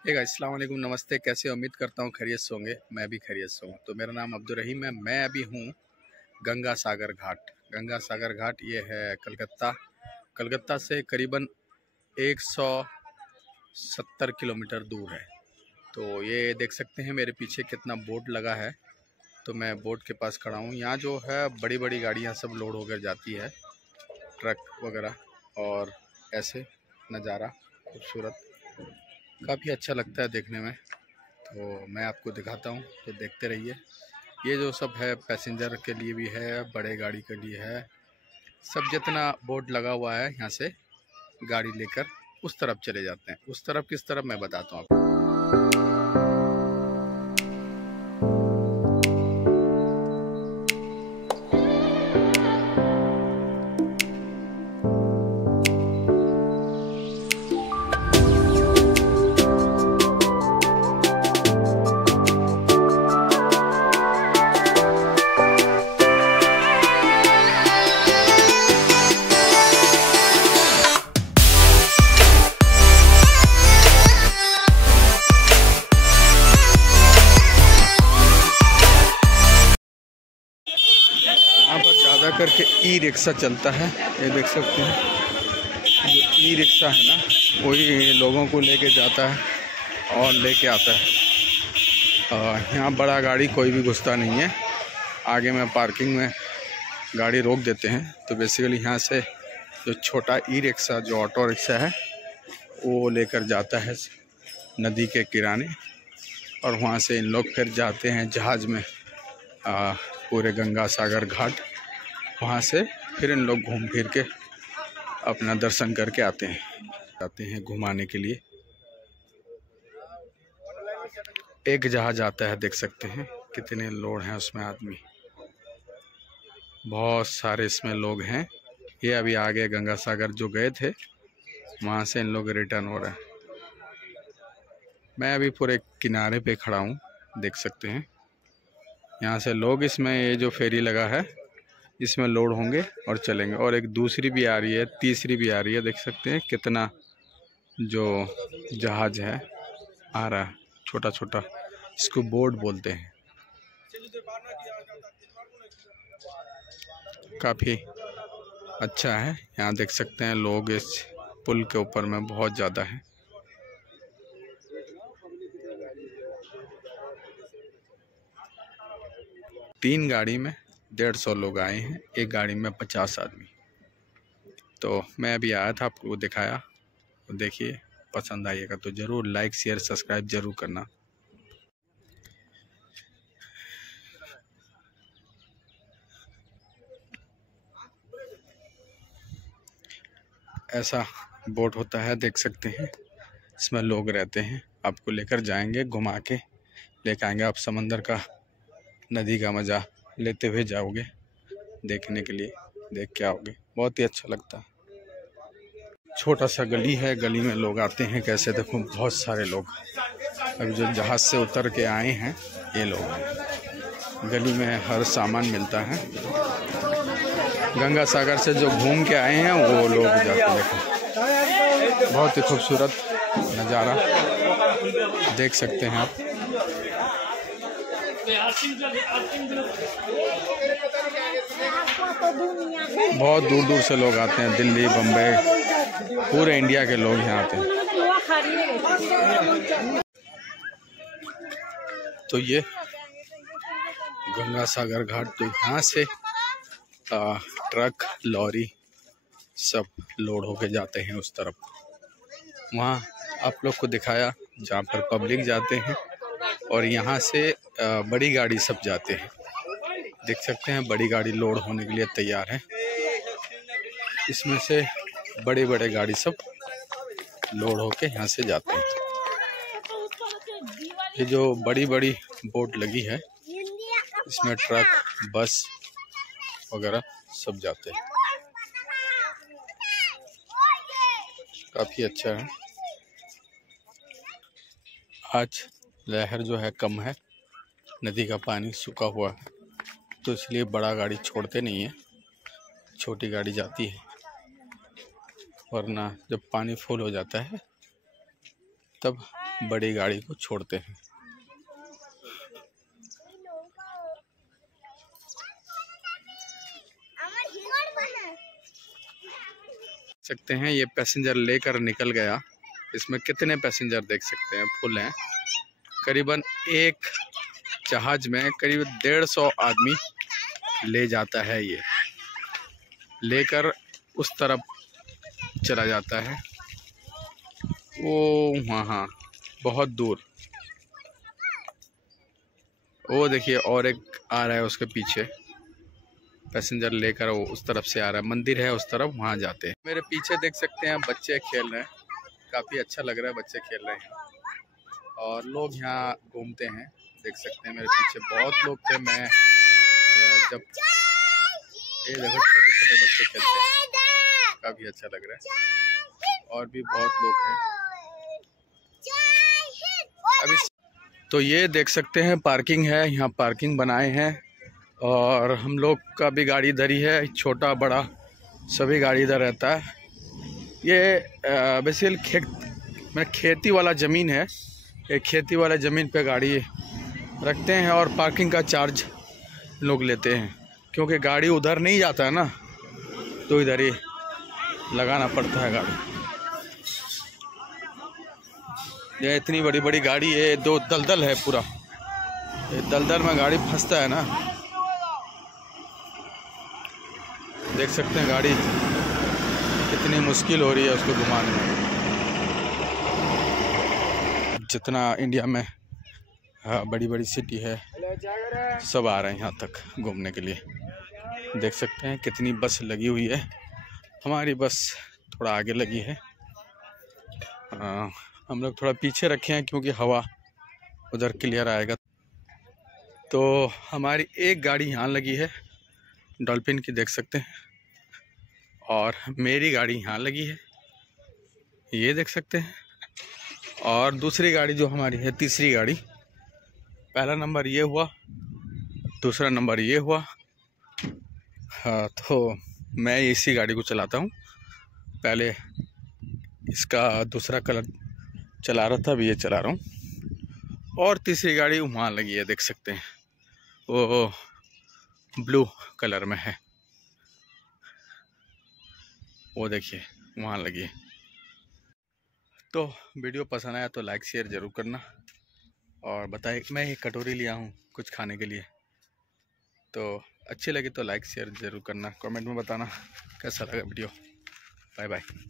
Hey guys, अस्सलाम वालेकुम, नमस्ते। कैसे हो? उम्मीद करता हूँ खैरियत से होंगे। मैं भी खैरियत से हूँ। तो मेरा नाम अब्दुल रहीम है। मैं अभी हूँ गंगा सागर घाट। गंगा सागर घाट ये है कलकत्ता से करीबन 170 किलोमीटर दूर है। तो ये देख सकते हैं मेरे पीछे कितना बोर्ड लगा है। तो मैं बोर्ड के पास खड़ा हूँ। यहाँ जो है बड़ी बड़ी गाड़ियाँ सब लोड होकर जाती है, ट्रक वगैरह। और ऐसे नज़ारा खूबसूरत, काफ़ी अच्छा लगता है देखने में। तो मैं आपको दिखाता हूँ, तो देखते रहिए। ये जो सब है पैसेंजर के लिए भी है, बड़े गाड़ी के लिए है। सब जितना बोर्ड लगा हुआ है, यहाँ से गाड़ी लेकर उस तरफ चले जाते हैं। उस तरफ किस तरफ मैं बताता हूँ आपको। यहाँ पर ज़्यादा करके ई रिक्शा चलता है। ये देख सकते हैं, जो ई रिक्शा है ना, वही लोगों को लेके जाता है और लेके आता है। यहाँ बड़ा गाड़ी कोई भी घुसता नहीं है। आगे में पार्किंग में गाड़ी रोक देते हैं। तो बेसिकली यहाँ से जो छोटा ई रिक्शा, जो ऑटो रिक्शा है, वो लेकर जाता है नदी के किनारे। और वहाँ से इन लोग फिर जाते हैं जहाज़ में पूरे गंगा सागर घाट। वहाँ से फिर इन लोग घूम फिर के अपना दर्शन करके आते हैं घुमाने के लिए। एक जहाज़ आता है, देख सकते हैं कितने लोग हैं उसमें, आदमी बहुत सारे इसमें लोग हैं। ये अभी आगे गंगा सागर जो गए थे, वहाँ से इन लोग रिटर्न हो रहे हैं। मैं अभी पूरे किनारे पे खड़ा हूँ, देख सकते हैं। यहाँ से लोग, इसमें ये जो फेरी लगा है, इसमें लोड होंगे और चलेंगे। और एक दूसरी भी आ रही है, तीसरी भी आ रही है। देख सकते हैं कितना जो जहाज़ है आ रहा है, छोटा छोटा। इसको बोट बोलते हैं। काफ़ी अच्छा है। यहाँ देख सकते हैं लोग इस पुल के ऊपर में बहुत ज़्यादा है। तीन गाड़ी में 150 लोग आए हैं, एक गाड़ी में 50 आदमी। तो मैं अभी आया था, आपको दिखाया। तो देखिए, पसंद आइएगा तो ज़रूर लाइक शेयर सब्सक्राइब ज़रूर करना। ऐसा बोट होता है, देख सकते हैं। इसमें लोग रहते हैं, आपको लेकर जाएंगे, घुमा के लेकर आएंगे। आप समंदर का, नदी का मज़ा लेते हुए जाओगे देखने के लिए। देख के आओगे, बहुत ही अच्छा लगता है। छोटा सा गली है, गली में लोग आते हैं कैसे, देखो बहुत सारे लोग। अभी जो जहाज़ से उतर के आए हैं, ये लोग हैं। गली में हर सामान मिलता है। गंगा सागर से जो घूम के आए हैं वो लोग जाते हैं। देखो, बहुत ही खूबसूरत नज़ारा देख सकते हैं आप। बहुत दूर दूर से लोग आते हैं, दिल्ली, बम्बई, पूरे इंडिया के लोग यहाँ आते हैं। तो ये गंगा सागर घाट, तो यहाँ से ट्रक, लॉरी सब लोड होके जाते हैं उस तरफ। वहाँ आप लोग को दिखाया जहाँ पर पब्लिक जाते हैं, और यहाँ से बड़ी गाड़ी सब जाते हैं। देख सकते हैं बड़ी गाड़ी लोड होने के लिए तैयार है। इसमें से बड़े बड़े गाड़ी सब लोड होके यहाँ से जाते हैं। ये जो बड़ी बड़ी बोट लगी है, इसमें ट्रक, बस वगैरह सब जाते हैं। काफ़ी अच्छा है। आज लहर जो है कम है, नदी का पानी सूखा हुआ है, तो इसलिए बड़ा गाड़ी छोड़ते नहीं है, छोटी गाड़ी जाती है। वरना जब पानी फुल हो जाता है तब बड़ी गाड़ी को छोड़ते हैं। सकते हैं ये पैसेंजर लेकर निकल गया। इसमें कितने पैसेंजर देख सकते हैं, फुल हैं। करीबन एक जहाज में करीब 150 आदमी ले जाता है। ये लेकर उस तरफ चला जाता है, वो वहाँ बहुत दूर। वो देखिए और एक आ रहा है उसके पीछे, पैसेंजर लेकर वो उस तरफ से आ रहा है। मंदिर है उस तरफ, वहाँ जाते हैं। मेरे पीछे देख सकते हैं बच्चे खेल रहे हैं, काफ़ी अच्छा लग रहा है, बच्चे खेल रहे हैं और लोग यहाँ घूमते हैं। देख सकते हैं मेरे पीछे बहुत लोग थे। मैं जब ये देखो छोटे छोटे बच्चे खेलते हैं, काफ़ी अच्छा लग रहा है और भी बहुत लोग हैं अभी। तो ये देख सकते हैं पार्किंग है, यहाँ पार्किंग बनाए हैं और हम लोग का भी गाड़ी इधर ही है। छोटा बड़ा सभी गाड़ी इधर रहता है। ये बेसिकली खेती वाला ज़मीन है। ये खेती वाला ज़मीन पे गाड़ी रखते हैं और पार्किंग का चार्ज लोग लेते हैं, क्योंकि गाड़ी उधर नहीं जाता है ना, तो इधर ही लगाना पड़ता है गाड़ी। ये इतनी बड़ी बड़ी गाड़ी है, दो दलदल है पूरा, ये दलदल में गाड़ी फंसता है ना। देख सकते हैं गाड़ी कितनी मुश्किल हो रही है उसको घुमाने में। जितना इंडिया में बड़ी बड़ी सिटी है सब आ रहे हैं यहाँ तक घूमने के लिए। देख सकते हैं कितनी बस लगी हुई है। हमारी बस थोड़ा आगे लगी है, हम लोग थोड़ा पीछे रखे हैं क्योंकि हवा उधर क्लियर आएगा। तो हमारी एक गाड़ी यहाँ लगी है डॉल्फिन की, देख सकते हैं, और मेरी गाड़ी यहाँ लगी है, ये देख सकते हैं। और दूसरी गाड़ी जो हमारी है, तीसरी गाड़ी, पहला नंबर ये हुआ, दूसरा नंबर ये हुआ। हाँ, तो मैं इसी गाड़ी को चलाता हूँ। पहले इसका दूसरा कलर चला रहा था, अभी ये चला रहा हूँ। और तीसरी गाड़ी वहाँ लगी है, देख सकते हैं, वो ब्लू कलर में है, वो देखिए वहाँ लगी है। तो वीडियो पसंद आया तो लाइक शेयर ज़रूर करना और बताइए। मैं एक कटोरी लिया हूँ कुछ खाने के लिए, तो अच्छी लगी तो लाइक शेयर ज़रूर करना। कमेंट में बताना कैसा लगा वीडियो। Bye bye.